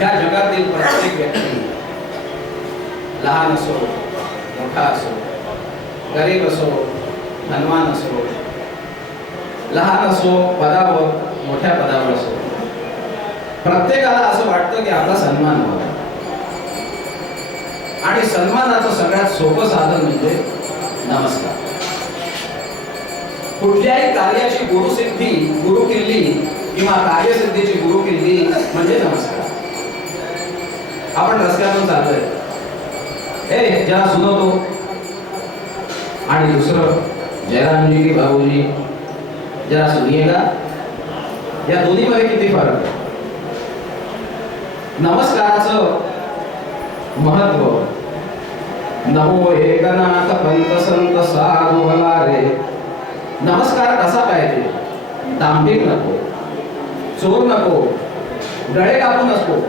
या जगातील प्रत्येक व्यक्ती लहान असो मोठा असो, गरीब असो धनवान असो, लहान असो पदावर मोठ्या पदावर असो, प्रत्येकाला असं वाटतं की आपला सन्मान व्हावा. आणि सन्मानाचं सगळ्यात सोपं साधन म्हणजे नमस्कार. कुठल्याही कार्याची गुरुसिद्धी, गुरुकिल्ली किंवा कार्यसिद्धीची गुरुकिल्ली म्हणजे नमस्कार. आपण रस्त्यातून चाललोय, ए जरा सुनवतो, आणि दुसरं जयरामजी की बाबूजी जरा सुनिएगा. या दोन्हीमध्ये किती फरक आहे. नमस्काराचं महत्व. नमो एकनाथ पंत संत साधू भला रे. नमस्कार कसा पाहिजे? दांभिक नको, चोर नको, डळे कापून असतो.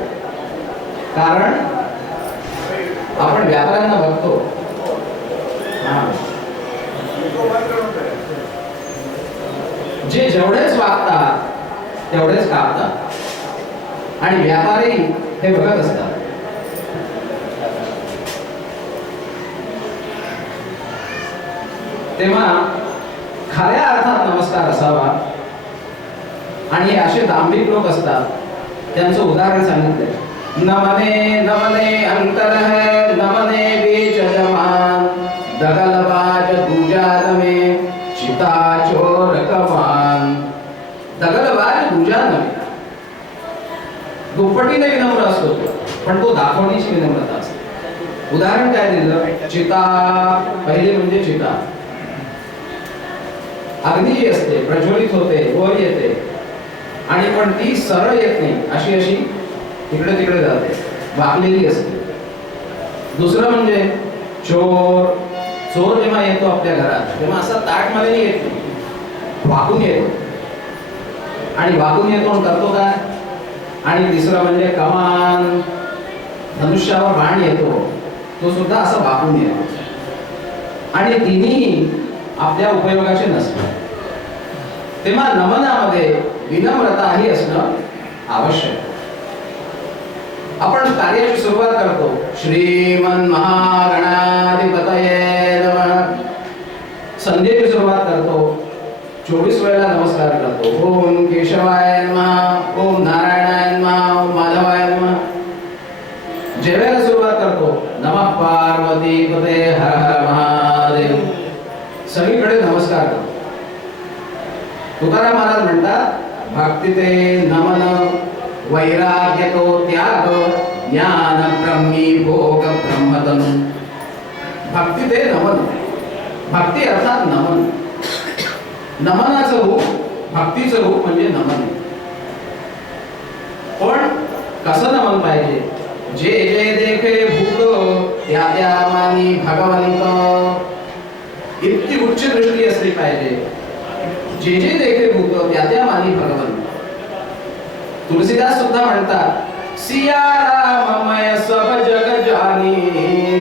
कारण आपण व्यापाऱ्यांना बघतो, जे जेवढेच वागतात तेवढेच कापतात, आणि व्यापारी हे बघत असतात. तेव्हा खऱ्या अर्थात नमस्कार असावा. आणि असे दांभिक लोक असतात, त्यांचं उदाहरण सांगितलंय. नमने नमने अंतर है, नमने बीच जमान, दगलबाज दूजा नमे, चिता चोर कमान. दगलबाज दूजा नमे, दुप्पटीने विनम्र असतो पण तो दाखवण्याची विनम्रता असते. उदाहरण काय दिलं? चिता. पहिले म्हणजे चिता. अग्नी जी असते प्रज्वलित होते, वर येते, आणि पण ती सरळ येत नाही, अशी अशी इकडे तिकडे जाते, वाकलेली असते. दुसरं म्हणजे चोर. चोर जेव्हा येतो आपल्या घरात तेव्हा असा ताटमध्ये येत नाही, वाकून येतो. आणि वाकून येतो करतो काय? आणि तिसरं म्हणजे कमान. धनुष्यावर बाण येतो, तो सुद्धा असा वाकून येतो. आणि तिन्ही आपल्या उपयोगाचे नसतात. तेव्हा नमनामध्ये विनम्रता ही असणं आवश्यक. आपण कार्याची सुरुवात करतो, श्रीमन महागणाधिपतये नमः. संध्येची सुरुवात करतो, 24 वेळेला नमस्कार करतो. ओम केशवाय नमः, ओम नारायणाय नमः, ओम माधवाय नमः. जेवायला सुरुवात करतो, नमः पार्वती पते हर हर महादेव. सगळीकडे नमस्कार करतो. तुकाराम महाराज म्हणतात, भक्ती ते नमन, वैराग्य तो त्याग, ज्ञान ब्रह्मी भोग ब्रह्मतनु. भक्ती ते नमन. भक्ती अर्थात नमन. नमनाचं रूप, भक्तीचं रूप म्हणजे नमन. पण कसं नमन पाहिजे? जे जे देखे भूत त्या त्या मानी भगवंत. इतकी उच्च दृष्टी असली पाहिजे. जे जे देखे भूत त्या त्या मानी भगवंत. तुलसीदास सुद्धा म्हणतात, सिया राममय सब जग जानी,